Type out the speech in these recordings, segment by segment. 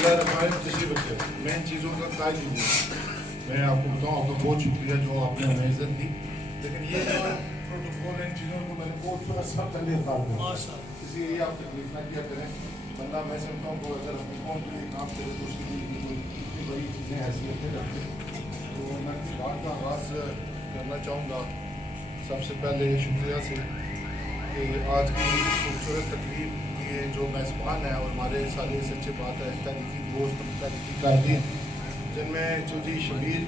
میں ان چیزوں کا قائل ہی ہوں. میں آپ کو بتاؤں آپ کا بہت شکریہ جو آپ نے ہمیں عزت دی, لیکن یہ جو پروٹوکول ان چیزوں کو میں نے بہت تھوڑا سا پہلے اتار دیا, اس لیے یہ آپ تکلیف نہ کیا کریں. بندہ میں سمجھتا ہوں کہ اگر اپنی قوم کے لیے کام کرے تو اس کے لیے کوئی اتنی بڑی چیزیں حیثیتیں رکھتے. تو میں اپنی بات کا آغاز کرنا چاہوں گا سب سے پہلے شکریہ سے کہ آج کی خوبصورت تقریب کی جو میزبان ہیں اور ہمارے سارے سچے بات ہے تاریخی دوست تاریخی قائدین, جن میں چودھری شبیر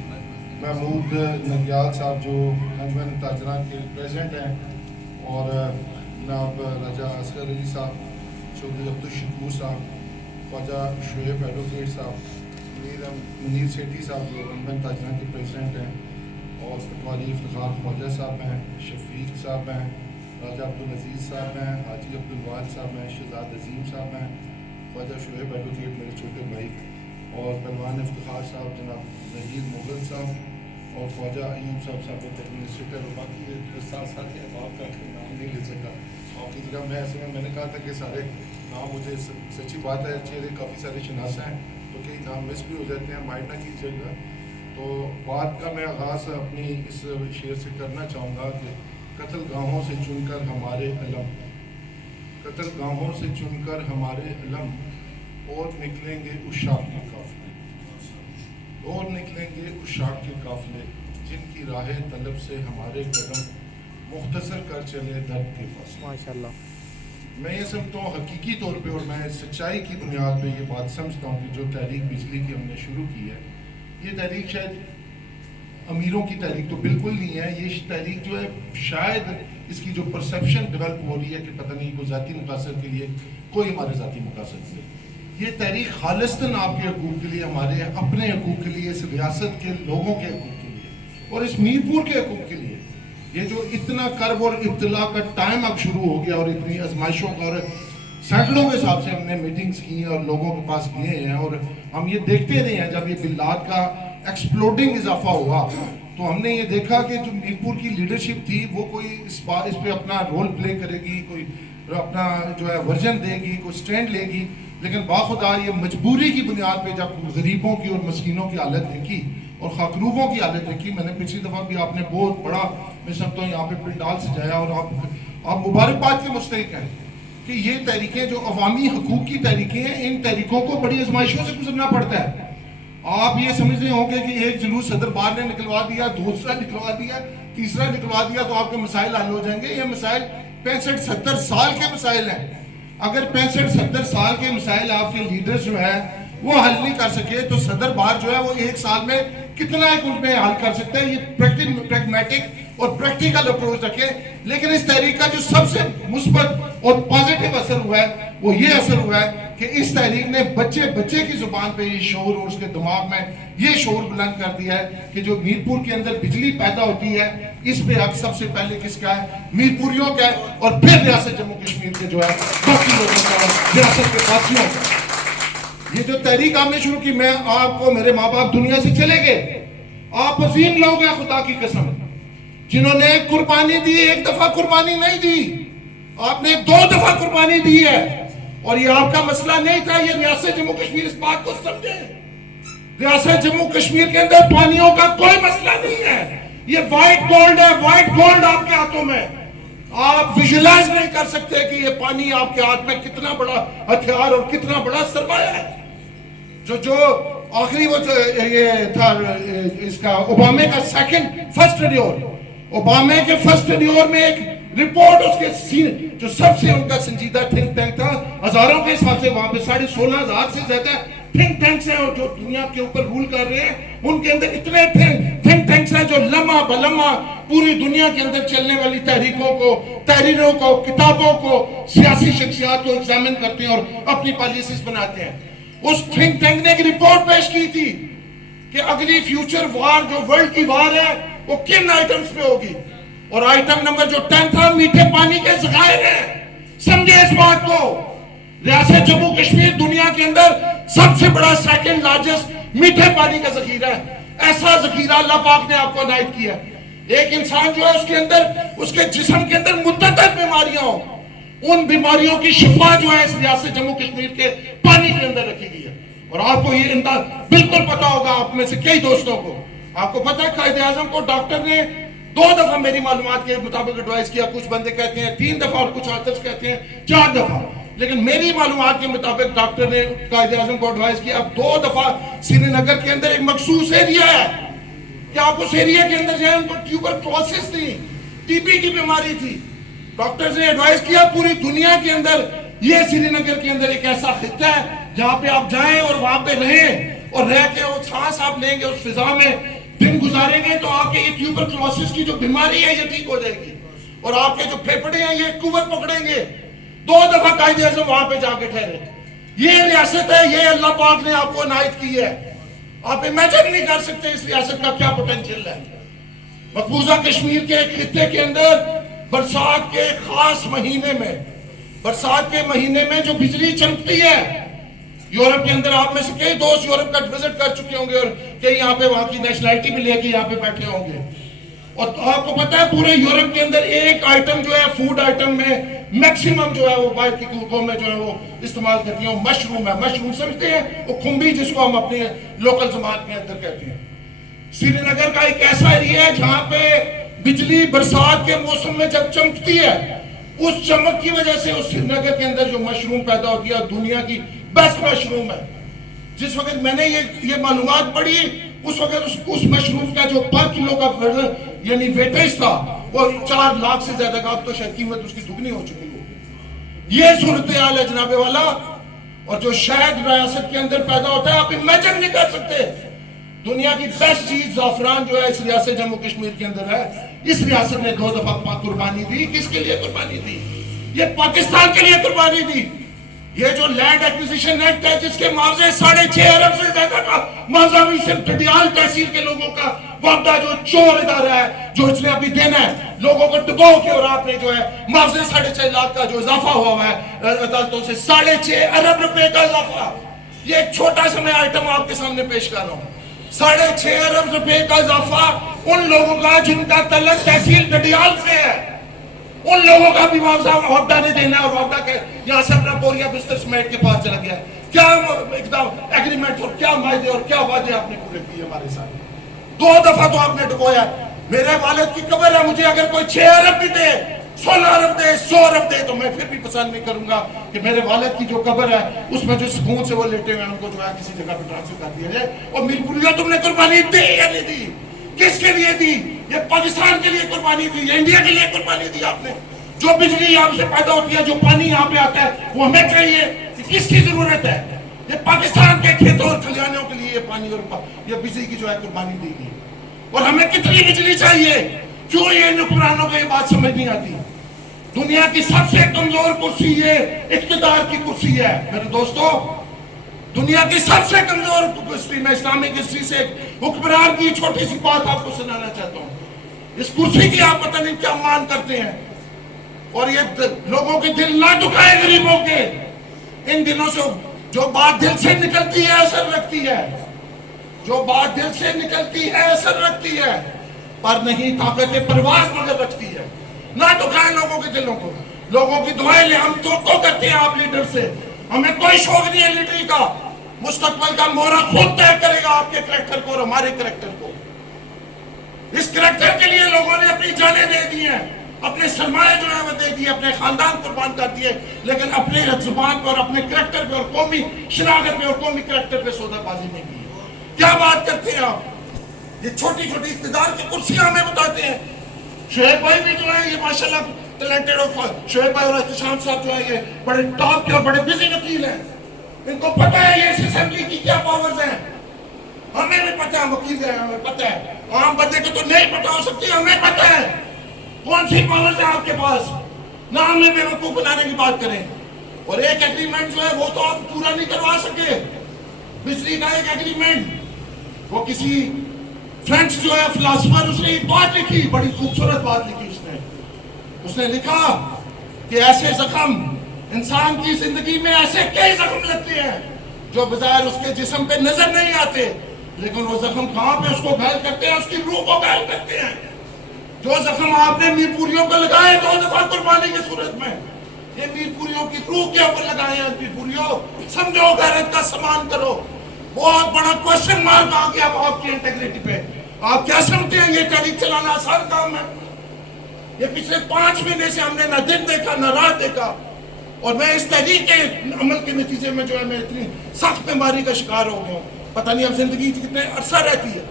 محمود ننگیال صاحب جو انجمن تاجران کے پریزیڈنٹ ہیں, اور جناب راجہ اصغر علی صاحب, چودھری عبدالشکور صاحب, خواجہ شعیب ایڈوکیٹ صاحب, منیر سیٹھی صاحب جو انجمن تاجران کے پریزیڈنٹ ہیں, اور پٹواری افتخار خواجہ صاحب ہیں, شفیق صاحب ہیں, راجہ عبدالعزیز صاحب ہیں, حاجی عبدالواحد صاحب ہیں, شہزاد عظیم صاحب ہیں, خواجہ شعیب ایڈوکیٹ میرے چھوٹے بھائی, اور پہلوان افتخار صاحب جناب ظہیر مغل صاحب, اور خواجہ ایوب صاحب صاحب ایڈمنسٹریٹر, اور باقی سارے احباب کا نام نہیں لے سکا. آپ کی جگہ میں ایسے میں نے کہا تھا کہ سارے نام مجھے سچی بات ہے چہرے کافی سارے شناسہ ہیں تو کئی نام مس بھی ہو جاتے ہیں, مائنڈ نہ کیجیے گا. تو بات کا میں آغاز اپنی اس شعر سے کرنا چاہوں گا کہ قتل گاہوں سے چن کر ہمارے علم, قتل گاہوں سے چن کر ہمارے علم, اور نکلیں گے عشاق کے قافلے, اور نکلیں گے عشاق کے قافلے, جن کی راہ طلب سے ہمارے قدم مختصر کر چلے درد کے فاصلے. ماشاءاللہ. میں یہ سمجھتا ہوں حقیقی طور پہ, اور میں سچائی کی بنیاد پہ یہ بات سمجھتا ہوں کہ جو تحریک بجلی کی ہم نے شروع کی ہے, یہ تحریک شاید امیروں کی تحریک تو بالکل نہیں ہے. یہ تحریک جو ہے شاید اس کی جو پرسیپشن ڈیولپ ہو رہی ہے کہ پتہ نہیں کوئی ذاتی مقاصد کے لیے, کوئی ہمارے ذاتی مقاصد نہیں. یہ تحریک خالصتاً آپ کے حقوق کے لیے, ہمارے اپنے حقوق کے لیے, اس ریاست کے لوگوں کے حقوق کے لیے, اور اس میر پور کے حقوق کے لیے. یہ جو اتنا کرب اور ابتلا کا ٹائم اب شروع ہو گیا, اور اتنی آزمائشوں کا, اور سینکڑوں کے حساب سے ہم نے میٹنگز کی ہیں اور لوگوں کے پاس گئے ہیں, اور ہم یہ دیکھتے رہے ہیں جب یہ بلاد کا ایکسپلوڈنگ اضافہ ہوا تو ہم نے یہ دیکھا کہ جو میر پور کی لیڈرشپ تھی وہ کوئی اس پہ اپنا رول پلے کرے گی, کوئی اپنا جو ہے ورژن دے گی, کوئی سٹینڈ لے گی, لیکن باخدا یہ مجبوری کی بنیاد پہ جب غریبوں کی اور مسکینوں کی حالت دیکھی اور خاکروبوں کی حالت دیکھی. میں نے پچھلی دفعہ بھی آپ نے بہت بڑا میں سمجھتا ہوں یہاں پہ پنڈال سجایا, اور آپ مبارکباد کے مستحق ہیں کہ یہ تحریکیں جو عوامی حقوق کی تحریکیں ہیں, ان تحریکوں کو بڑی آزمائشوں سے گزرنا پڑتا ہے. آپ یہ سمجھ رہے ہوں گے کہ ایک جلوس صدر بار نے نکلوا دیا, دوسرا نکلوا دیا, تیسرا نکلوا دیا تو آپ کے مسائل حل ہو جائیں گے. یہ مسائل 65-70 سال کے مسائل ہیں. اگر 65-70 سال کے مسائل آپ کے لیڈرز جو ہیں وہ حل نہیں کر سکے تو صدر بار جو ہے وہ ایک سال میں کتنا ایک ان میں حل کر سکتا ہے. یہ پریگمیٹک اور پریکٹیکل اپروچ رکھے. لیکن اس تحریک کا جو سب سے مثبت اور پازیٹیو اثر ہوا ہے وہ یہ اثر ہوا ہے کہ اس تحریک نے بچے کی زبان پہ یہ شعور اور اس کے دماغ میں یہ شعور بلند کر دیا ہے کہ جو میر پور کے اندر بجلی پیدا ہوتی ہے اس پہ اب سب سے پہلے کس کا ہے, میر پوریوں کا ہے, اور پھر ریاست جموں کشمیر کے جو ہے باقی لوگوں کا, ریاست کے پاسیوں کا. یہ جو تحریک آپ نے شروع کی, میں آپ کو, میرے ماں باپ دنیا سے چلے گئے, آپ عظیم لوگ ہیں خدا کی قسم, جنہوں نے قربانی دی, ایک دفعہ قربانی نہیں دی, آپ نے 2 دفعہ قربانی دی ہے. اور یہ آپ کا مسئلہ نہیں تھا, یہ ریاست جموں کشمیر اس بات کو سمجھے. ریاست جموں کشمیر کے اندر پانیوں کا کوئی مسئلہ نہیں ہے. یہ وائٹ گولڈ ہے, وائٹ گولڈ آپ کے ہاتھوں میں. آپ ویژولائز نہیں کر سکتے کہ یہ پانی آپ کے ہاتھ میں کتنا بڑا ہتھیار اور کتنا بڑا سرمایہ ہے. جو آخری وہ یہ تھا اس کا اوباما کا فرسٹ ریور, اوباما کے فرسٹ ریور میں ایک رپورٹ اس کے جو سب سے ان کا سنجیدہ تھنک ٹینک تھا, ہزاروں کے حساب سے وہاں پہ 16,500 سے زیادہ تھنک ٹینکس ہیں اور جو دنیا کے اوپر رول کر رہے ہیں, ان کے اندر اتنے تھنک ٹینکس ہیں جو لمحہ بلمحہ پوری دنیا کے اندر چلنے والی تحریکوں کو, تحریروں کو, کتابوں کو, سیاسی شخصیات کو ایگزامن کرتے ہیں اور اپنی پالیسیز بناتے ہیں. اس تھنک ٹینک نے ایک رپورٹ پیش کی تھی کہ اگلی فیوچر وار جو ورلڈ کی وار ہے وہ کن آئٹمز پہ ہوگی, اور آئٹم نمبر جو 10 تھا میٹھے پانی کے ذخائر ہیں. سمجھے اس بات کو, ریاست جموں کشمیر دنیا کے اندر سب سے بڑا سیکنڈ لارجسٹ میٹھے پانی کا ذخیرہ ہے. ایسا ذخیرہ اللہ پاک نے آپ کو عنایت کیا. ایک انسان جو ہے اس کے اندر, اس کے جسم کے اندر متعدد بیماریاں ہوں, ان بیماریوں کی شفا جو ہے اس ریاست جموں کشمیر کے پانی کے اندر رکھی گئی ہے. اور آپ کو یہ بالکل پتا ہوگا، آپ میں سے کئی دوستوں کو، آپ کو پتا ہے قائد اعظم کو ڈاکٹر نے 2 دفعہ میری معلومات کے مطابق ایڈوائز کیا، کچھ بندے کہتے ہیں 3 دفعہ اور کچھ آتھرز کہتے ہیں 4 دفعہ، لیکن میری معلومات کے مطابق ڈاکٹر نے قائد اعظم کو ایڈوائز کیا اب 2 دفعہ سری نگر کے اندر ایک مخصوص ایریا ہے کہ آپ اس ایریا کے اندر جائیں، ان کو ٹیوبرکلوسس تھی، ٹی بی کی بیماری تھی، ڈاکٹرز نے ایڈوائز کیا پوری دنیا کے اندر یہ سری نگر کے اندر ایک ایسا خطہ ہے جہاں پہ آپ جائیں اور وہاں پہ رہیں، اور رہ کے وہ سانس آپ لیں گے اس فضا میں دن گزاریں گے تو آپ کے یہ ٹیوبرکلوسس کی جو بیماری ہے یہ ٹھیک ہو جائے گی، اور آپ کے جو پھیپھڑے ہیں یہ قوت پکڑیں گے۔ 2 دفعہ قائد اعظم وہاں پہ جا کے ٹھہرے۔ یہ ریاست ہے، یہ اللہ پاک نے آپ کو عنایت کی ہے، آپ امیجن نہیں کر سکتے اس ریاست کا کیا پوٹینشل ہے۔ مقبوضہ کشمیر کے ایک خطے کے اندر برسات کے خاص مہینے میں، برسات کے مہینے میں جو بجلی چمکتی ہے، یورپ کے اندر آپ میں سے کئی دوست یورپ کا وزٹ کر چکے ہوں گے اور کئی یہاں پہ وہاں کی نیشنلٹی بھی لے کے یہاں پہ بیٹھے ہوں گے، اور آپ کو پتا ہے پورے یورپ کے اندر ایک آئٹم جو ہے فوڈ آئٹم میں میکسیمم جو ہے وہ باہر کی قومیں جو ہے وہ استعمال کرتی ہیں، وہ مشروم ہے۔ مشروم سمجھتے ہیں وہ کھمبی جس کو ہم اپنے لوکل زبان کے اندر کہتے ہیں۔ سری نگر کا ایک ایسا ایریا ہے جہاں پہ بجلی برسات کے موسم میں جب چمکتی ہے، اس چمک کی وجہ سے اس سری نگر کے اندر جو مشروم پیدا ہوتی ہے دنیا کی بیسٹ مشروم ہے۔ جس وقت میں نے یہ معلومات پڑھی اس وقت اس مشروم کا جو پر کلو کا یعنی ویٹیج تھا وہ 4 لاکھ سے زیادہ کا، اب تو شاید قیمت اس کی دگنی ہو چکی ہوگی۔ یہ صورتحال ہے جناب والا، اور جو شہد ریاست کے اندر پیدا ہوتا ہے آپ امیجن نہیں کر سکتے۔ دنیا کی بیسٹ چیز زعفران جو ہے اس ریاست جموں کشمیر کے اندر ہے۔ اس ریاست نے 2 دفعہ قربانی دی۔ کس کے لیے قربانی دی؟ یہ پاکستان کے لیے قربانی دی۔ یہ جو لینڈ ایکوزیشن ایکٹ ہے جس کے معاوضے 6.5 ارب سے زیادہ کا معاوضہ بھی صرف ڈڈیال تحصیل کے لوگوں کا معاوضہ جو چور ادارہ ہے جو اس نے ابھی دینا ہے لوگوں کو ڈبو کے، اور آپ نے جو ہے معاوضے 6.5 لاکھ کا جو اضافہ ہوا ہے عدالتوں سے 6.5 ارب روپے کا اضافہ۔ یہ ایک چھوٹا سا میں آئٹم آپ کے سامنے پیش کر رہا ہوں۔ 6.5 ارب روپے کا اضافہ ان لوگوں کا جن کا تعلق تحصیل ڈڈیال سے ہے، ان لوگوں کا بھی معاوضہ نہیں دینا ہے، اور معاوضہ کہ یہاں سے اپنا بوریا بستر سمیٹ کے پاس چلا گیا ہے۔ کیا ایگریمنٹ اور کیا معاہدے اور کیا وعدے آپ نے پورے کیے ہمارے ساتھ؟ 2 دفعہ تو آپ نے ڈبویا۔ میرے والد کی قبر ہے، مجھے اگر کوئی 6 ارب بھی دے، 16 ارب دے، 100 ارب دے تو میں پھر بھی پسند نہیں کروں گا کہ میرے والد کی جو قبر ہے اس میں جو سکون سے وہ لیٹے ہوئے ہیں ان کو جو ہے کسی جگہ پہ ٹرانسفر کر دیا جائے۔ اور میری پوریوں تم نے قربانی دی یا نہیں دی؟ کس کے لیے دی؟ یہ پاکستان کے لیے قربانی دی یا انڈیا کے لیے قربانی دی آپ نے؟ جو بجلی یہاں سے پیدا ہوتی ہے، جو پانی یہاں پہ آتا ہے وہ ہمیں چاہیے کہ کس کی ضرورت ہے؟ یہ پاکستان کے کھیتوں اور کھلیانوں کے لیے یہ پانی اور یہ بجلی کی جو ہے قربانی دی گئی، اور ہمیں کتنی بجلی چاہیے؟ کیوں یہ حکمرانوں کو یہ بات سمجھ نہیں آتی؟ دنیا کی سب سے کمزور کرسی یہ اقتدار کی کرسی ہے میرے دوستو، دنیا کی سب سے کمزور کرسی۔ میں اسلامک ہسٹری سے حکمران کی چھوٹی سی بات آپ کو سنانا چاہتا ہوں۔ اس کرسی کی آپ پتہ نہیں کیا مان کرتے ہیں، اور یہ لوگوں کے دل نہ دکھائے غریبوں کے۔ ان دنوں سے جو بات دل سے نکلتی ہے اثر رکھتی ہے، جو بات دل سے نکلتی ہے اثر رکھتی ہے، پر نہیں طاقت پرواز مگر رکھتی ہے۔ نہ دکھائیں لوگوں کے دلوں کو، لوگوں کی دعائیں لیں۔ ہم توقع کرتے ہیں آپ لیڈر سے، ہمیں کوئی شوق نہیں ہے لیڈری کا۔ مستقبل کا مورا خود طے کرے گا آپ کے کریکٹر کو اور ہمارے کریکٹر کو۔ اس کریکٹر کے لیے لوگوں نے اپنی جانیں دے دی ہیں، اپنے سرمایہ جو ہے وہ دے دیے، اپنے خاندان قربان کر دیے، لیکن اپنے زبان پر اور اپنے کریکٹر پہ اور قومی شناخت پہ اور قومی کریکٹر پہ سودا بازی نہیں کی۔ کیا بات کرتے ہیں آپ؟ یہ چھوٹی چھوٹی اقتدار کی کرسیاں ہمیں بتاتے ہیں۔ شعیب بھائی بھی جو ہے یہ ماشاءاللہ ٹیلنٹڈ، اور شعیب بھائی اور احتشام صاحب جو ہے یہ بڑے ٹاپ کے اور بڑے بزی وکیل ہیں، ان کو پتہ ہے یہ اس اسمبلی کی کیا پاورز ہیں۔ ہمیں بھی پتہ ہے، وکیل ہیں ہمیں پتہ ہے، عام بندے کو تو نہیں پتہ ہو سکتی، ہمیں پتہ ہے کون سی پاورز ہیں آپ کے پاس۔ نہ ہمیں بے وقوف بنانے کی بات کریں، اور ایک ایگریمنٹ جو ہے وہ تو آپ پورا نہیں کروا سکے۔ بجلی کا ایک ایگریمنٹ، وہ کسی فرینچ جو ہے فلاسفر، اس نے ایک بات لکھی، بڑی خوبصورت بات لکھی اس نے لکھا کہ ایسے زخم انسان کی زندگی میں ایسے کئی زخم لگتے ہیں جو بظاہر اس کے جسم پہ نظر نہیں آتے، لیکن وہ زخم کہاں پہ اس کو گھائل کرتے ہیں؟ اس کی روح کو گھائل کرتے ہیں۔ جو زخم آپ نے میر پوریوں کو لگائے 2 دفعہ قربانی کی صورت میں، یہ میر پوریوں کی روح کے اوپر لگائے ہیں۔ میر پوریوں سمجھو، غیرت کا سامان کرو، بہت بڑا کوشچن مارک آ گیا آپ کی انٹیگریٹی پہ. آپ کیا سمجھتے ہیں یہ تحریک چلانا آسان کام ہے؟ یہ پچھلے 5 مہینے سے ہم نے نہ دن دیکھا نہ رات دیکھا, اور میں اس تحریک کے عمل کے نتیجے میں جو ہے میں اتنی سخت بیماری کا شکار ہو گیا ہوں. پتہ نہیں اب زندگی کتنے عرصہ رہتی ہے.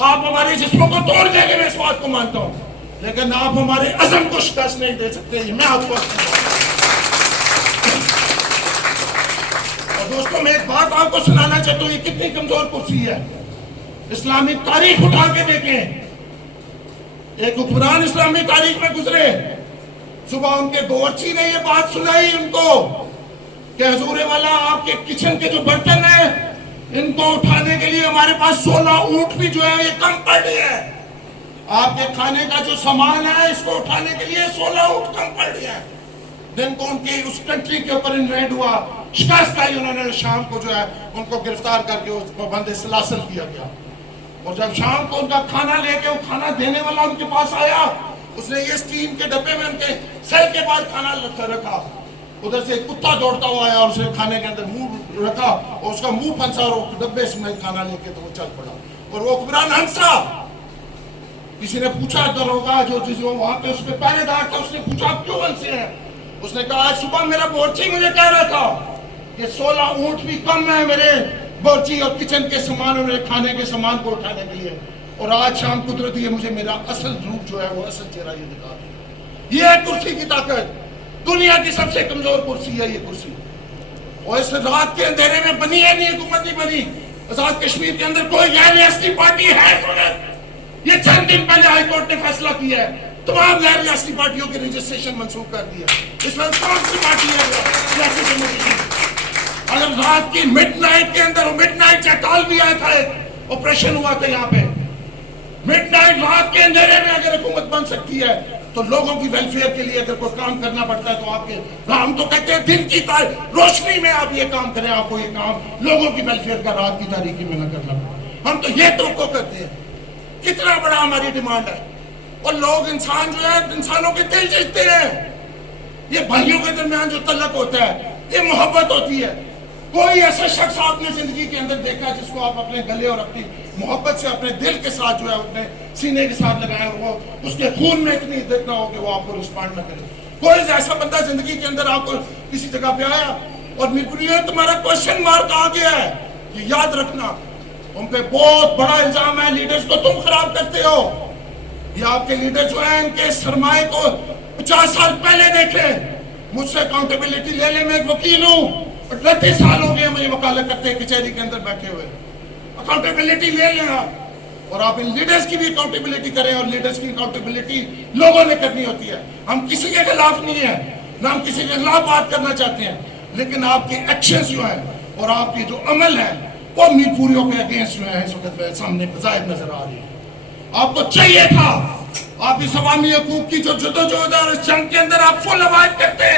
آپ ہمارے جسموں کو توڑ دیں گے, میں اس بات کو مانتا ہوں, لیکن آپ ہمارے عزم کو شکست نہیں دے سکتے. یہ میں آپ کو اور دوستوں میں ایک بات آپ کو سنانا چاہتا ہوں, یہ کتنی کمزور کرسی ہے. اسلامی تاریخ اٹھا کے دیکھیں, ایک حکمران اسلامی تاریخ میں گزرے, صبح ان کے باورچی نے یہ بات سنائی ان کو کہ حضور والا آپ کے کچن کے جو برتن ہیں ان کو اٹھانے کے لیے ہمارے پاس 16 اونٹ بھی جو ہے یہ کم پڑ رہی ہے. آپ کے کھانے کا جو سامان ہے اس کو اٹھانے کے لیے 16 اونٹ کم پڑ رہی ہے. دن کو ان کی اس کنٹری کے اوپر انویڈ ہوا, شکست آئی, انہوں نے شام کو جو ہے ان کو گرفتار کر کے اس کو بند سلاسل کیا گیا. اور جب شام کو ان کا کھانا لے کے وہ کھانا دینے والا ان کے پاس آیا, اس نے یہ اسٹیم کے ڈبے میں ان کے سر کے بعد کھانا رکھا. ادھر سے ایک کتا دوڑتا ہوا آیا اور اسے کھانے کے اندر منہ رکھا اور اس کا منہ پھنسا اور ڈبے میں کھانا لے کے تو وہ چل پڑا. اور وہ حکمران ہنسا. کسی نے پوچھا دروگا جو وہاں پہ اس پہ پہرے دار تھا, اس نے پوچھا آپ کیوں ہنسے ہیں؟ اس نے کہا آج صبح میرا باورچی مجھے کہہ رہا تھا کہ 16 اونٹ بھی کم ہے میرے باورچی اور کچن کے سامان اور میرے کھانے کے سامان کو اٹھانے کے لیے, اور آج شام قدرت یہ مجھے میرا اصل روپ جو ہے وہ اصل چہرہ یہ دکھا دیا. یہ ہے کرسی کی طاقت. دنیا کی سب سے کمزور کرسی ہے یہ کرسی, اور اس رات کے اندھیرے میں بنی ہے, نہیں حکومت نہیں بنی. آزاد کشمیر کے اندر کوئی غیر ریاستی پارٹی ہے؟ یہ چند دن پہلے ہائی کورٹ نے فیصلہ کیا ہے تمام غیر ریاستی پارٹیوں کے رجسٹریشن منسوخ کر دیا. اس میں کون سی پارٹی ہے؟ اگر رات کی مڈ نائٹ کے اندر, مڈ نائٹ چٹال بھی آیا تھا, آپریشن ہوا تھا یہاں پہ, مڈ نائٹ رات کے اندھیرے میں اگر حکومت بن سکتی ہے تو لوگوں کی ویلفیئر کے لیے اگر کوئی کام کرنا پڑتا ہے تو آپ کے, ہم تو کہتے ہیں دن کی روشنی میں آپ یہ کام کریں, آپ کو یہ کام لوگوں کی ویلفیئر کا رات کی تاریکی میں نہ کرنا پڑے. ہم تو یہ توقع کرتے ہیں. کتنا بڑا ہماری ڈیمانڈ ہے. اور لوگ انسان جو ہے انسانوں کے دل جیتتے ہیں. یہ بھائیوں کے درمیان جو تعلق ہوتا ہے یہ محبت ہوتی ہے. کوئی ایسا شخص آپ نے زندگی کے اندر دیکھا جس کو آپ اپنے گلے اور اپنی محبت سے اپنے دل کے ساتھ جو ہے اپنے سینے کے ساتھ لگائیں اور وہ اس کے خون میں اتنی عزت نہ ہو کہ وہ آپ کو رسپانڈ نہ کرے؟ کوئی ایسا بندہ زندگی کے اندر آپ کو کسی جگہ پہ آیا اور میرے تمہارا کوشچن مارک آ گیا ہے, یہ یاد رکھنا تم پہ بہت بڑا الزام ہے, لیڈرز کو تم خراب کرتے ہو. یہ آپ کے لیڈر جو ہیں ان کے سرمائے کو 50 سال پہلے دیکھیں. مجھ سے اکاؤنٹیبلٹی لینے میں ایک وکیل ہوں, 38 سال ہو گئے مجھے وکالت کرتے ہیں کچہری کے اندر بیٹھے ہوئے. اکاؤنٹیبلٹی لے لیں آپ, اور آپ ان لیڈرز کی بھی اکاؤنٹیبلٹی کریں, اور لیڈرز کی اکاؤنٹیبلٹی لوگوں نے کرنی ہوتی ہے. ہم کسی کے خلاف نہیں ہیں, نہ ہم کسی کے خلاف بات کرنا چاہتے ہیں, لیکن آپ کے ایکشنز جو ہیں اور آپ کے جو عمل ہے وہ میر پوریوں کے اگینسٹ جو ہے اس وقت سامنے ظاہر نظر آ رہی ہے. آپ کو چاہیے تھا آپ اس عوامی حقوق کی جو جدوجہد ہے اور اس جنگ کے اندر آپ فل آواز کرتے,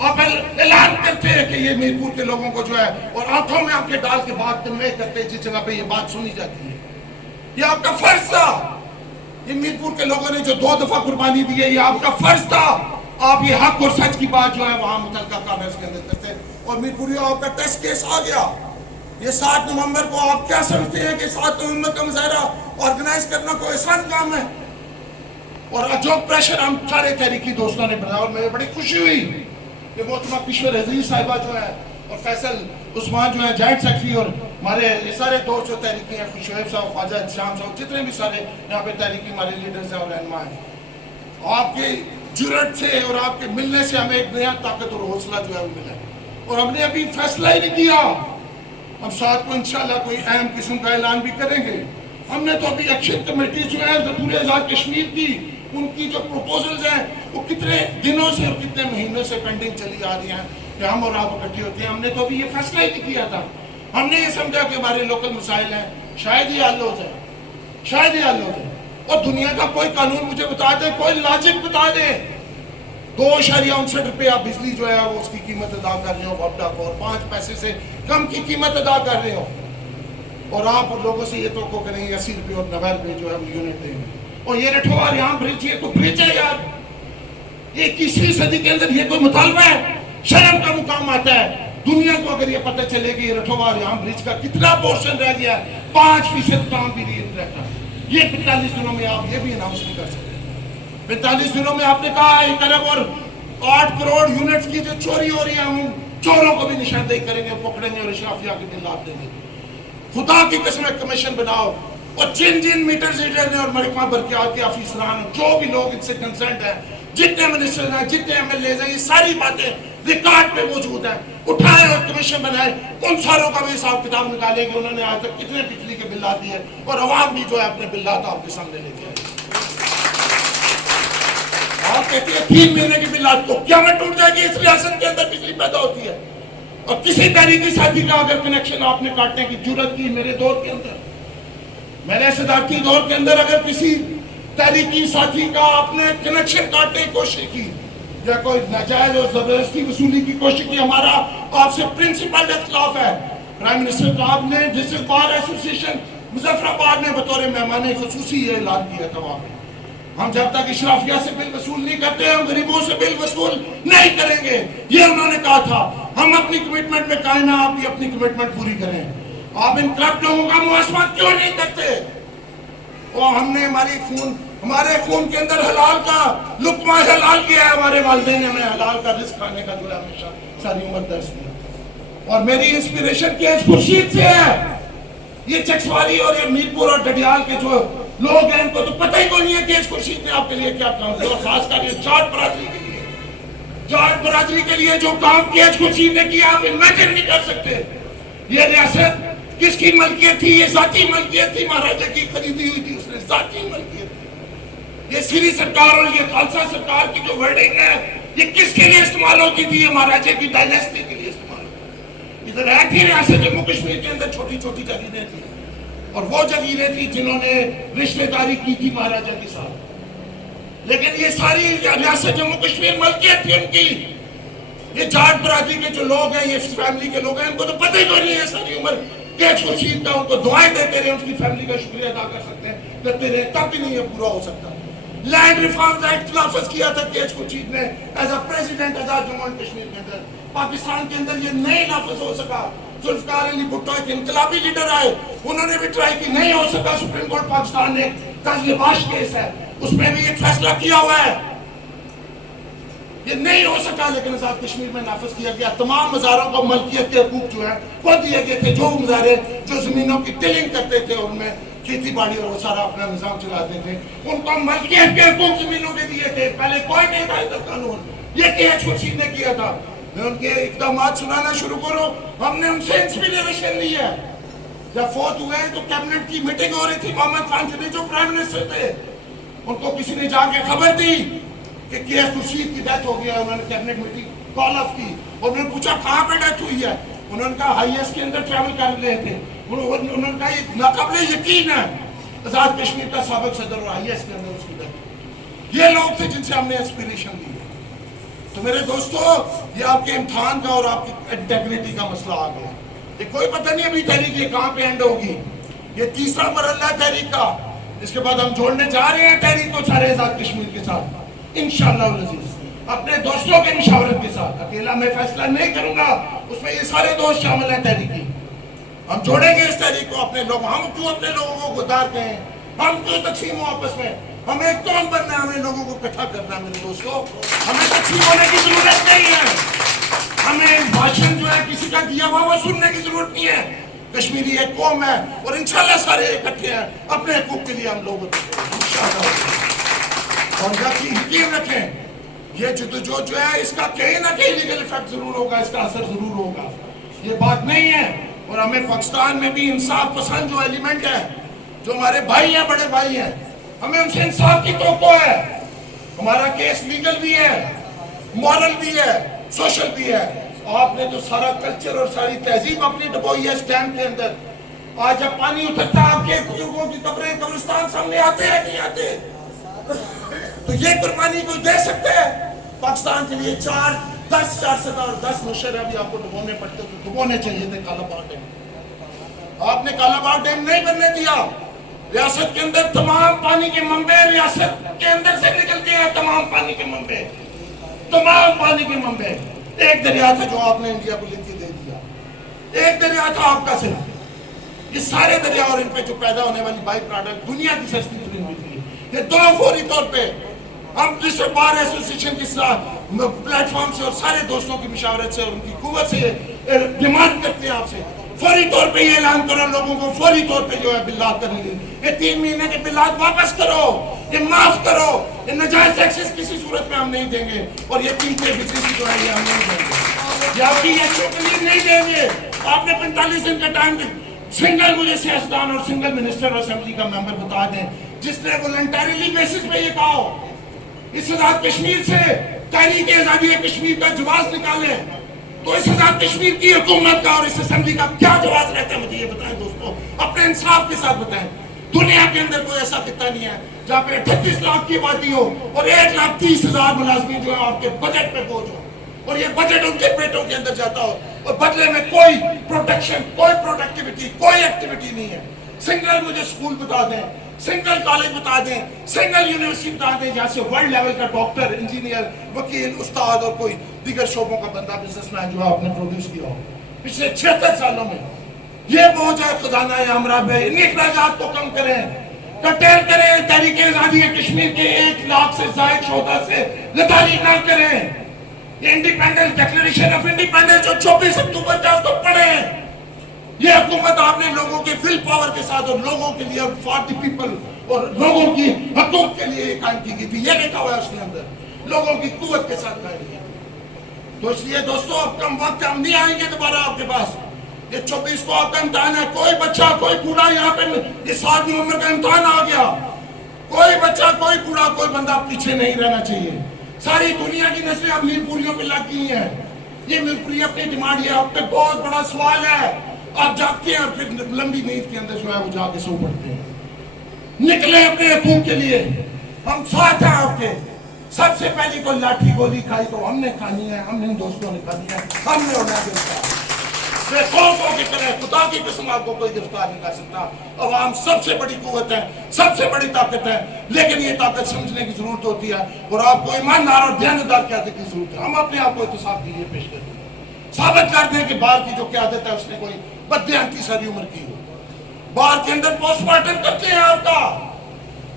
آپ اعلان کرتے ہیں کہ یہ میرپور کے لوگوں کو جو ہے اور آنکھوں میں آپ کے ڈال کے بات کنوے کرتے جس جگہ پہ یہ بات سنی جاتی ہے. یہ آپ کا فرض تھا. یہ میرپور کے لوگوں نے جو 2 دفعہ قربانی دی ہے یہ آپ کا فرض تھا. آپ یہ حق اور سچ کی بات جو ہے وہاں متعلقہ کانگریس کے اندر کرتے, اور میرپوریوں آپ کا ٹیسٹ کیس آ گیا. یہ 7 نومبر کو آپ کیا سمجھتے ہیں کہ 7 نومبر کا مظاہرہ آرگنائز کرنا کوئی آسان کام ہے؟ اور جو پریشر ہم سارے تحریکی دوستوں نے بنایا, اور مجھے بڑی خوشی ہوئی کہ محترمہ کشور عزیز صاحبہ جو ہے اور فیصل عثمان جو ہے جوائنٹ سیکرٹری, اور ہمارے یہ سارے دوست جو تحریکی ہیں, خوشیب صاحب, خواجہ شام صاحب, جتنے بھی سارے یہاں پہ تحریکی ہمارے لیڈرز ہیں اور رہنما ہیں, آپ کی جرأت سے اور آپ کے ملنے سے ہمیں ایک نیا طاقت اور حوصلہ جو ہے وہ ملا. اور ہم نے ابھی فیصلہ ہی نہیں کیا, ہم 7 کو انشاءاللہ کوئی اہم قسم کا اعلان بھی کریں گے. ہم نے تو ابھی ایکشن کمیٹی جو ہے پورے آزاد کشمیر کی, ان کی جو پروپوزلز ہیں وہ کتنے دنوں سے اور کتنے مہینوں سے پینڈنگ چلی آ رہی ہیں کہ ہم اور آپ اکٹھے ہوتے ہیں. ہم نے تو ابھی یہ فیصلہ ہی نہیں کیا تھا. ہم نے یہ سمجھا کہ ہمارے لوکل مسائل ہیں, شاید یہ حل ہو جائے, شاید یہ حل ہو جائے. اور دنیا کا کوئی قانون مجھے بتا دے, کوئی لاجک بتا دے, 2.59 روپے آپ بجلی جو ہے وہ اس کی قیمت ادا کر رہے ہو وابڈا کو, اور 5 پیسے سے کم کی قیمت ادا کر رہے ہو, اور آپ لوگوں سے یہ توقع کریں 80 روپے اور 90 روپے جو ہے وہ یونٹ دیں گے. اور یہ رٹھوار یہاں برج, یہ تو برج ہے یار. یہ 21ویں صدی کے اندر یہ کوئی مطالبہ ہے؟ شرم کا مقام آتا ہے. دنیا کو اگر یہ پتہ چلے کہ یہ رٹھوا ریام برج کا کتنا پورشن رہ گیا ہے، 5% کام بھی نہیں رہتا، یہ 45 دنوں میں آپ یہ بھی اناؤنس نہیں کر سکتے۔ 45 دنوں میں آپ نے کہا 1 ارب اور 8 کروڑ یونٹس کی جو چوری ہو رہی ہے، ہم چوروں کو بھی نشاندہی کریں گے، پکڑیں گے اور اشرافیہ کے بل لاد دیں گے۔ خدا کی قسم ایک کمیشن بناؤ، اور جن میٹر ریڈر نے اور محکمہ برقیات کے افسران جو بھی لوگ ان سے کنسرنڈ ہیں، جتنے منسٹر ہیں، جتنے ایم ایل اے ہیں، یہ ساری باتیں ریکارڈ پہ موجود ہیں، اٹھائے اور کمیشن بنائے، ان ساروں کا بھی حساب کتاب نکالے کہ انہوں نے آج تک کتنے بجلی کے بل لاتے ہیں، اور عوام بھی جو ہے اپنے بل لاتا آپ کے سامنے لے کے آئے۔ آپ کہتے ہیں 3 مہینے کی بل لاتے تو کیا میں ٹوٹ جائے گی؟ اس ریاست کے اندر بجلی پیدا ہوتی ہے، اور کسی تحریکی ساتھی کا اگر کنیکشن آپ نے کاٹنے کی جرت کی میرے دور کے اندر، میرے صدارتی دور کے اندر اگر کسی تحریکی ساتھی کا آپ نے کنیکشن کاٹنے کی کوشش کی یا کوئی ناجائز اور زبردستی وصولی کی کوشش کی، ہمارا آپ سے پرنسپل اختلاف ہے۔ پرائم منسٹر صاحب نے ڈسٹرکٹ بار ایسوسیشن مظفر آباد میں بطور مہمان خصوصی یہ اعلان کیا تھا، وہاں پہ ہم جب تک اشرافیہ سے بل وصول نہیں کرتے ہم غریبوں سے بل وصول نہیں کریں گے، یہ انہوں نے کہا تھا۔ ہم اپنی کمٹمنٹ میں قائم ہیں، آپ بھی اپنی کمٹمنٹ پوری کریں۔ آپ ان کرپٹ لوگوں کا محاسبہ کیوں نہیں کرتے؟ اور ہم نے ہمارے خون کے اندر حلال کا لقمہ حلال کیا ہے، ہمارے والدین نے ہمیں حلال کا رزق کھانے کا جو ہے ہمیشہ ساری عمر درس دیا، اور میری انسپیریشن کیس خورشید سے ہے۔ یہ چکسواری اور یہ میرپور اور ڈڈیال کے جو لوگ ہیں ان کو تو پتہ ہی کوئی نہیں ہے کیس خورشید نے آپ کے لیے کیا کام کیا، اور خاص کر یہ جاٹ برادری کے لیے، جاٹ برادری کے لیے جو کام کیس خورشید نے کیا آپ امیجن نہیں کر سکتے۔ یہ ریاست کس کی ملکیت تھی؟ یہ ذاتی ملکیت تھی، مہاراجہ کی خریدی ہوئی تھی، اس نے ذاتی ملکیت تھی۔ یہ سری سرکار اور یہ خالصہ سرکار کی جو ورڈنگ ہے یہ کس کے لیے استعمال ہوتی تھی؟ یہ مہاراجہ کی ڈائنیسٹی کے لیے استعمال ہوتی تھی۔ ادھر ہے تھی ریاست جموں کشمیر کے اندر چھوٹی چھوٹی جگیریں تھیں، اور وہ جگیریں تھیں جنہوں نے رشتہ داری کی تھی مہاراجہ کے ساتھ، لیکن یہ ساری ریاست جموں کشمیر ملکیت تھی ان کی۔ یہ جاٹ برادری کے جو لوگ ہیں، یہ فیملی کے لوگ ہیں، ان کو تو پتہ ہی کوئی نہیں ہے ساری عمر کیس خورشید کا ان کو دعائیں دیتے رہے، ان کی فیملی کا شکریہ ادا کر سکتے ہیں، کرتے رہے، تب بھی نہیں یہ پورا ہو سکتا۔ لینڈ ریفارمز ایکٹ نافذ کیا تھا کیس خورشید نے as a president Azad Jammu and Kashmir کے اندر، پاکستان کے اندر یہ نہیں نافذ ہو سکا۔ ذوالفقار علی بھٹو ایک انقلابی لیڈر آئے، انہوں نے بھی ٹرائی کی، نہیں ہو سکا۔ سپریم کورٹ پاکستان نے قتل باش کیس ہے، اس میں بھی ایک فیصلہ کیا ہوا ہے، یہ نہیں ہو سکا، لیکن آزاد کشمیر میں نافذ کیا گیا۔ تمام مزاروں کو ملکیت کے حقوق جو ہے وہ دیے گئے تھے، جو مزارے جو زمینوں کی ٹلنگ کرتے تھے اور ان میں کھیتی باڑی اور وہ سارا اپنا نظام چلاتے تھے، ان کو ملکیت کے حقوق زمینوں کے دیے تھے۔ پہلے کوئی نہیں تھا ادھر قانون، یہ کیس خورشید نے کیا تھا۔ میں ان کے اقدامات سنانا شروع کروں، ہم نے ان سے انسپیریشن لی ہے۔ جب فوت ہوئے تو کیبنٹ کی میٹنگ ہو رہی تھی، محمد خان جنید جو پرائم منسٹر تھے، ان کو کسی نے جا کے خبر دی کہ کیس خورشید کی ڈیتھ ہو گیا۔ انہوں نے کیبنٹ میٹنگ کال آف کی، اور انہوں نے پوچھا کہاں پہ ڈیتھ ہوئی ہے؟ انہوں نے کہا ہائی ایس کے اندر ٹریول کر رہے تھے۔ انہوں نے کہا یہ ناقابل یقین ہے، آزاد کشمیر کا سابق صدر اور آئی ایس کے اندر اس کی ڈیتھ۔ یہ لوگ تھے جن سے ہم نے انسپیریشن لی۔ تو میرے دوستو، یہ آپ کے امتحان کا اور آپ کی انٹیگریٹی کا مسئلہ آ گیا۔ یہ کوئی پتہ نہیں ابھی تحریک یہ کہاں پہ اینڈ ہوگی، یہ تیسرا مرحلہ ہے تحریک کا۔ اس کے بعد ہم جوڑنے جا رہے ہیں تحریک کو سارے آزاد کشمیر کے ساتھ انشاءاللہ العزیز، اپنے دوستوں کے مشاورت کے ساتھ۔ اکیلا میں فیصلہ نہیں کروں گا، اس میں یہ سارے دوست شامل ہیں تحریکی۔ ہم جوڑیں گے اس تحریک کو اپنے لوگ، ہم کیوں اپنے لوگوں کو غدار کہیں، ہم کیوں تقسیم ہوں آپس میں، ہمیں کون بننا ہے، ہمیں لوگوں کو اکٹھا کرنا ہے میرے دوستوں۔ ہمیں تقسیم ہونے کی ضرورت نہیں ہے، ہمیں بھاشن جو ہے کسی کا دیا ہوا وہ سننے کی ضرورت نہیں ہے۔ کشمیری ایک قوم ہے اور انشاءاللہ سارے اکٹھے ہیں، اپنے حقوق کے لیے ہم لوگ انشاءاللہ۔ اور یقین رکھیں یہ جدوجہد جو ہے اس کا کہیں نہ کہیں لیگل ایفیکٹ ضرور ہوگا، اس کا اثر ضرور ہوگا، یہ بات نہیں ہے۔ اور ہمیں پاکستان میں بھی انصاف پسند جو ایلیمنٹ ہے، جو ہمارے بھائی ہیں، بڑے بھائی ہیں، ہمیں ان سے انصاف کی توقع ہے۔ ہمارا کیس لیگل بھی ہے، مورل بھی ہے، سوشل بھی ہے۔ آپ نے جو سارا کلچر اور ساری تہذیب اپنی ڈبوئی ہے اسٹیمپ کے اندر، آج جب پانی اترتا آپ کے بزرگوں کی قبریں قبرستان سامنے آتے ہیں نہیں آتے؟ تو یہ قربانی کوئی دے سکتے ہیں پاکستان کے لیے؟ 10 4 اور 10 مشرے بھی آپ کو ڈبونے پڑتے تو ڈبونے چاہیے تھے کالا باغ ڈیم۔ آپ نے کالا باغ ڈیم نہیں بننے دیا۔ ریاست کے اندر تمام پانی کے منبع ریاست کے اندر سے نکلتے ہیں، تمام پانی کے منبع، تمام پانی کے منبع۔ ایک دریا تھا جو آپ نے انڈیا کو لکھ کے دے دیا۔ ہوا تھا آپ کا صرف یہ سارے دریا اور ان پہ جو پیدا ہونے والی بائی پروڈکٹ دنیا کی سستی ترین بجلی, یہ دو فوری طور پہ ہم ڈسٹرکٹ بار ایسوسیشن کی پلیٹ فارم سے اور سارے دوستوں کی مشاورت سے اور ان کی قوت سے ڈیمانڈ کرتے ہیں آپ سے, فوری طور پہ یہ اعلان کرو لوگوں کو, فوری طور پہ جو ہے بلات کریں گے, یہ 3 مہینے کے بلات واپس کرو, یہ معاف کرو, یہ نجائز ٹیکسز کسی صورت میں ہم نہیں دیں گے, اور یہ قیمتیں بجلی جو ہے یہ ہم نہیں دیں گے, یہ آپ کی ایکشن کے لیے نہیں دیں گے. آپ نے 45 دن کا ٹائم سنگل مجھے سیاستدان اور سنگل منسٹر اور اسمبلی کا ممبر بتا دیں جس نے والنٹریلی بیسس پہ یہ کہا ہو اس آزاد کشمیر سے تحریک آزادی کشمیر کا جواز نکالے, تو اس آزاد کشمیر کی حکومت کا اور اس اسمبلی کا کیا جواز رہتا ہے مجھے یہ بتائیں دوستو, اپنے انصاف کے ساتھ بتائیں. دنیا کے اندر کوئی ایسا خطہ نہیں ہے جہاں پہ 38 لاکھ کی آبادی ہو اور 1,30,000 ملازمین جو ہے آپ کے بجٹ پہ بوجھ ہو, اور یہ بجٹ ان کے پیٹوں کے اندر جاتا ہو, اور بدلے میں کوئی پروٹیکشن, کوئی پروڈکٹیوٹی, کوئی ایکٹیویٹی نہیں ہے. سنگل مجھے سکول بتا دیں, سنگل کالج بتا دیں, سنگل یونیورسٹی بتا دیں جہاں سے ورلڈ لیول کا ڈاکٹر, انجینئر, وکیل, استاد اور کوئی دیگر شعبوں کا بندہ, بزنس مین جو ہے آپ نے پروڈیوس کیا ہو پچھلے 76 سالوں میں. یہ بوجھ ہے خزانہ امرا پہ, ان اخراجات کو کم کریں, کٹیل کریں, تحریک آزادی کشمیر کے 1 لاکھ سے زائد شہداء سے لداری نہ کریں. یہ انڈیپینڈنس ڈکلیریشن آف انڈیپینڈنس جو 24 اکتوبر کا اس کو پڑھیں. یہ حکومت آپ نے لوگوں کے ول پاور کے ساتھ اور لوگوں کے لیے فار دی پیپل اور لوگوں کی حقوق کے لیے قائم کی گئی تھی, یہ لکھا ہوا ہے اس کے اندر, لوگوں کی قوت کے ساتھ قائم کی. تو اس لیے دوستو اب کم وقت ہم نہیں آئیں گے دوبارہ آپ کے پاس. یہ 24 کو آپ کا امتحان ہے, کوئی بچہ کوئی بوڑھا یہاں پہ یہ 7 نومبر کا امتحان آ گیا, کوئی بچہ کوئی بوڑھا کوئی بندہ پیچھے نہیں رہنا چاہیے. ساری دنیا کی نسلیں اب میر پوریوں پہ لگ گئی ہیں. یہ میر پوری اپنی ڈیمانڈ ہے, آپ پہ بہت بڑا سوال ہے. آپ جاگتے ہیں اور پھر لمبی نیند کے اندر جو ہے وہ جا کے سو پڑتے ہیں. نکلے اپنے حقوق کے لیے, ہم ساتھ ہیں آپ کے. سب سے پہلی کوئی لاٹھی گولی کھائی تو ہم نے کھانی ہے, ہم ان دوستوں نے کھانی ہے, ہم نے ہونا گرفتار. بے خوف ہو کے کریں, خدا کی قسم آپ کو کوئی گرفتار نہیں کر سکتا. عوام سب سے بڑی قوت ہے, سب سے بڑی طاقت ہے, لیکن یہ طاقت سمجھنے کی ضرورت ہوتی ہے اور آپ کو ایماندار اور دیانتدار قیادت کی ضرورت ہے. ہم اپنے آپ کو احتساب کے لیے پیش کرتے ہیں, ثابت کر دیں کہ بار کی جو قیادت ہے اس نے کوئی بددیانتی ساری عمر کی ہو. بار کے اندر پوسٹ مارٹم کرتے ہیں آپ کا,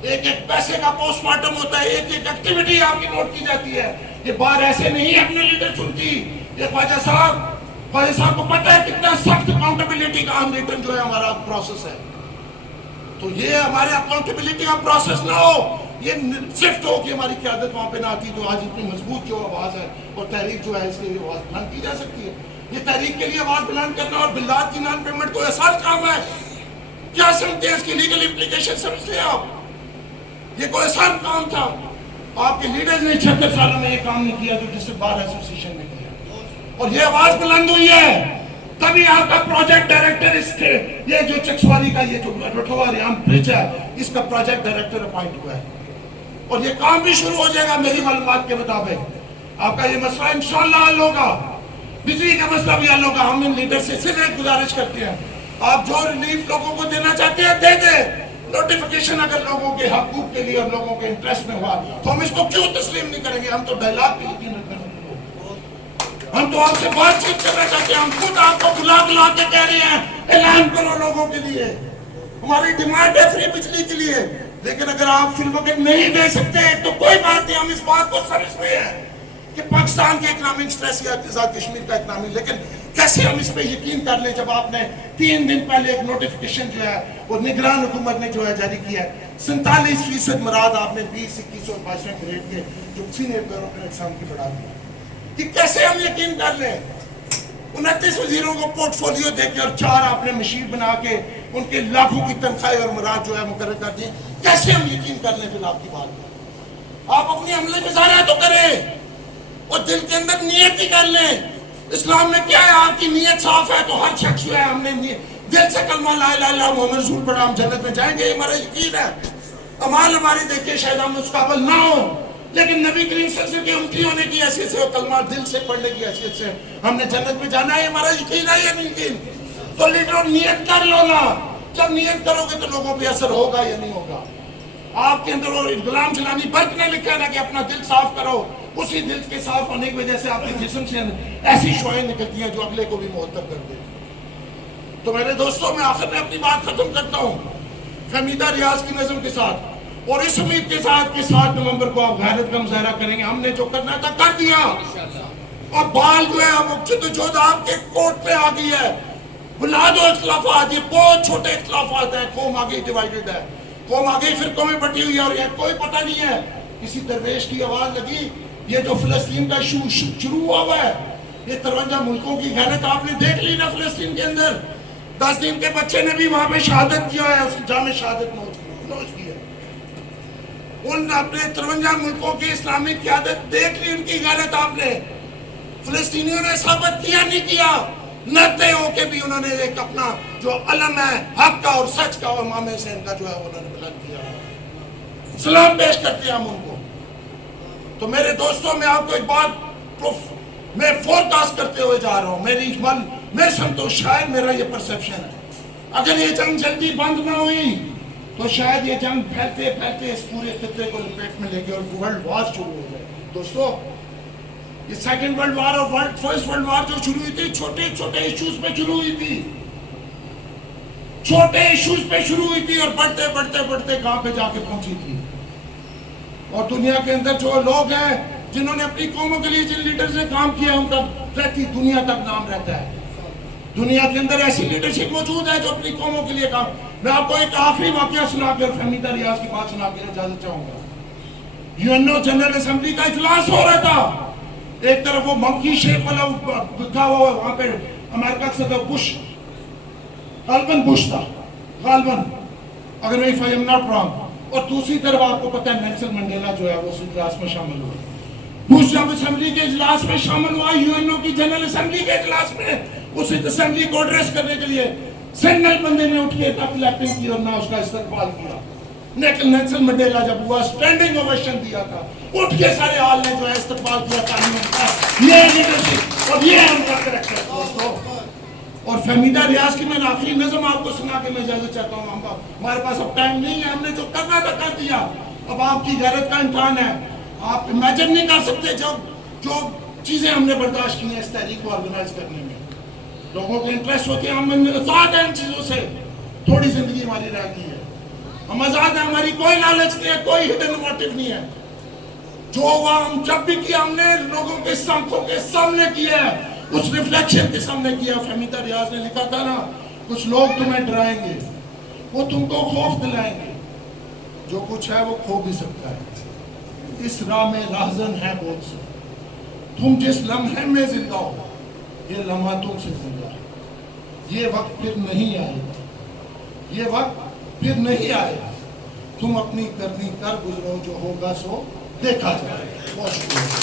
ایک ایک پیسے کا پوسٹ مارٹم ہوتا ہے, ایک ایک ایکٹیویٹی آپ کی نوٹ کی جاتی ہے. یہ بار ایسے نہیں اپنے لیڈر چنتی. یہ خواجہ صاحب کو پتہ ہے کتنا سخت اکاؤنٹیبلٹی کا ہم ریٹرن جو ہے ہمارا پروسیس ہے. تو یہ ہمارے اکاؤنٹیبلٹی کا پروسیس نہ ہو, یہ شفٹ ہو کہ ہماری قیادت وہاں پہ نہ آتی تو آج اتنی مضبوط جو آواز ہے اور تحریک جو ہے اس کی آواز بلند کی جا سکتی ہے. یہ تحریک کے لیے آواز بلند کرنا اور بلات کی نان پیمنٹ کوئی آسان کام ہے کیا سمجھتے ہیں؟ اس کی لیگل امپلیکیشن سمجھتے ہیں آپ؟ یہ کوئی آسان کام تھا؟ آپ کے لیڈرز نے 76 سالوں میں یہ کام نہیں کیا جو ڈسٹرکٹ بار ایسوسیشن نے کیا, اور یہ آواز بلند ہوئی ہے تبھی آپ کا پروجیکٹ ڈائریکٹر اس کے یہ جو چکسواری کا یہ جو رٹھوا ریام برج ہے اس کا پروجیکٹ ڈائریکٹر اپائنٹ ہوا ہے, اور یہ کام بھی شروع ہو جائے گا میری معلومات کے مطابق. آپ کا یہ مسئلہ انشاءاللہ حل ہوگا, بجلی کا مسئلہ بھی حل ہوگا. ہم ان لیڈر سے صرف ایک گزارش کرتے ہیں, آپ جو ریلیف لوگوں کو دینا چاہتے ہیں دے دیں. نوٹیفیکیشن اگر لوگوں کے حقوق کے لیے اور لوگوں کے انٹرسٹ میں ہوا تو ہم اس کو کیوں تسلیم نہیں کریں گے؟ ہم تو ڈائلاگ پہ یقین رکھتے ہیں, ہم تو آپ سے بات چیت کرنا چاہتے ہیں. ہم خود آپ کو بلا کے کہہ رہے ہیں اعلان کرو لوگوں کے لیے, ہماری ڈیمانڈ ہے فری بجلی کے لیے. لیکن اگر آپ فی الوقت نہیں دے سکتے تو کوئی بات نہیں, ہم اس بات کو سمجھتے ہیں کہ پاکستان کے اکنامک اسٹریس یا آزاد کشمیر کا اکنامک, لیکن کیسے ہم اس پہ یقین کر لیں جب آپ نے 3 دن پہلے ایک نوٹیفیکیشن جو ہے وہ نگران حکومت نے جو ہے جاری کیا ہے. 47% مراد آپ نے 20, 21 اور 22 گریڈ کے جو سینئر بیوروکریٹ ایگزام کی بڑھا دی. کہ کیسے ہم یقین کر لیں؟ 29 وزیروں کو پورٹ فولیو دے کے اور 4 آپ نے مشیر بنا کے ان کے لاکھوں کی تنخواہیں اور مراد جو ہے مقرر کر دی. کیسے ہم یقین کر لیں پھر آپ کی بات پر؟ آپ اپنی عملی مظاہرہ تو کریں اور دل کے اندر نیت ہی کر لیں. اسلام میں کیا ہے؟ آپ کی نیت صاف ہے تو ہر شخص جو ہے ہم نے دل سے کلمہ لا الہ الا اللہ محمد رسول پڑھا, ہم جنت میں جائیں گے, یہ ہمارا یقین ہے. اعمال ہماری دیکھیے شاید ہم اس قابل نہ ہوں, لیکن نبی کریم صلی اللہ علیہ وسلم کے امتی ہونے کی حیثیت سے اور کلمہ دل سے پڑھنے کی حیثیت سے ہم نے جنت میں جانا ہے, ہمارا یقین ہے یا نہیں یقین؟ تو لیڈروں نیت کر لو نا, جب نیت کرو گے تو لوگوں پہ اثر ہوگا یا نہیں ہوگا. آپ کے اندر اور غلام جلانی برق نے لکھا نا کہ اپنا دل صاف کرو, اسی دل کے صاف ہونے کی وجہ سے آپ کے جسم سے ایسی شعائیں نکلتی ہیں جو اگلے کو بھی معطر کر دیتی ہیں. تو میرے دوستوں میں آخر میں اپنی بات ختم کرتا ہوں فہمیدہ ریاض کی نظم کے ساتھ، اور اس امید کے ساتھ کہ 7 نومبر کو آپ غیرت کا مظاہرہ کریں گے. ہم نے جو کرنا تھا کر دیا. اب بال جو ہے اب جدوجہد آپ کے کوٹ پہ آ گئی ہے. بلا دو اختلافات، یہ بہت چھوٹے اختلافات ہیں. قوم آگے ڈیوائیڈڈ ہے، قوم آگے فرقوں میں بٹی ہوئی ہے، اور یہ کوئی پتہ نہیں ہے. کسی درویش کی آواز لگی، یہ جو فلسطین کا شروع ہوا ہے، یہ 53 ملکوں کی غیرت آپ نے دیکھ لی نا فلسطین کے اندر. 10 دن کے بچے نے بھی وہاں پہ شہادت کیا ہے، اس جامع شہادت نوش کی ہے. ان اپنے 53 ملکوں کی اسلامی قیادت دیکھ لی، ان کی غیرت آپ نے. فلسطینیوں نے ثابت کیا نہیں کیا، نتے ہو کے بھی انہوں نے ایک اپنا جو علم ہے حق کا اور سچ کا، اور امام حسین کا جو ہے انہوں نے بلند کیا. سلام پیش کرتے ہیں ہم ان کو. تو میرے دوستوں میں آپ کو ایک بات میں فورکاسٹ کرتے ہوئے جا رہا ہوں. میں سمجھتا ہوں شاید میرا یہ پرسپشن ہے، اگر یہ جنگ جلدی بند نہ ہوئی تو شاید یہ جنگ پھیلتے پھیلتے اس پورے خطے کو لپیٹ میں لے گی اور ورلڈ وار شروع ہو جائے. دوستو، یہ سیکنڈ ورلڈ وار اور فرسٹ ورلڈ وار جو شروع ہوئی تھی، چھوٹے چھوٹے ایشوز پہ شروع ہوئی تھی، چھوٹے ایشوز پہ شروع ہوئی تھی، اور بڑھتے بڑھتے بڑھتے کہاں پہ جا کے پہنچی تھی. اور دنیا کے اندر جو لوگ ہیں جنہوں نے اپنی قوموں کے لیے جن لیڈرز نے کام کیا، ان کا رہتی دنیا تک نام رہتا ہے. دنیا کے اندر ایسی لیڈرشپ موجود ہے جو اپنی قوموں کے لیے کام. میں آپ کو ایک آخری واقعہ سنا کر فہمیدہ ریاض کی بات سنا کے اجازت چاہوں گا. یو جنرل اسمبلی کا اجلاس ہو رہا تھا. ایک طرف وہ منکی شیپ والا بکھا ہوا ہے، وہاں پہ امریکہ کا صدر بش، غالباً بش تھا، غالباً اگر میں if I am not wrong. اور دوسری طرف آپ کو پتہ ہے نیلسن منڈیلا جو ہے وہ اس اجلاس میں شامل ہوا. بش جب اسمبلی کے اجلاس میں شامل ہوا، یو کی جنرل اسمبلی کے اجلاس میں، اس اسمبلی کو ایڈریس کرنے کے لیے سینٹرل بندے نے اٹھ کے نہ کلیپنگ کی اور نہ اس کا استقبال کیا. نیلسن منڈیلا جب ہوا اسٹینڈنگ اوویشن دیا تھا، اٹھ کے سارے حال نے جو ہے استقبال کیا تھا. یہ لیڈرشپ اور یہ ہم کا کریکٹر دوستو. اور فہمیدہ ریاض کی میں نے آخری نظم آپ کو سنا کے میں اجازت چاہتا ہوں. ہمارے پاس اب ٹائم نہیں ہے، ہم نے جو کرنا تھا کر دیا. اب آپ کی غیرت کا امتحان ہے. آپ امیجن نہیں کر سکتے جو چیزیں ہم نے برداشت کی ہیں اس تحریک کو آرگنائز کرنے میں. لوگوں کے انٹرسٹ ہوتے ہیں، ہم آزاد ہیں ان چیزوں سے. تھوڑی زندگی ہماری رہ گئی ہے، ہم آزاد ہیں، ہماری کوئی لالچ نہیں ہے، کوئی ہڈن موٹیو نہیں ہے. جو ہوا ہم جب بھی کیا ہم نے لوگوں کے آنکھوں کے سامنے کیا ہے، اس ریفلیکشن کے سامنے کیا. فہمیدہ ریاض نے لکھا تھا نا، کچھ لوگ تمہیں ڈرائیں گے، وہ تم کو خوف دلائیں گے. جو کچھ ہے وہ کھو بھی سکتا ہے. اس راہ میں راہزن ہے بہت سے. تم جس لمحے میں زندہ ہو، یہ لمحہ تم سے زندہ ہے. یہ وقت پھر نہیں آئے گا، یہ وقت پھر نہیں آئے گا. تم اپنی کرنی کر گزرو، جو ہوگا سو دیکھا جائے. بہت شکریہ.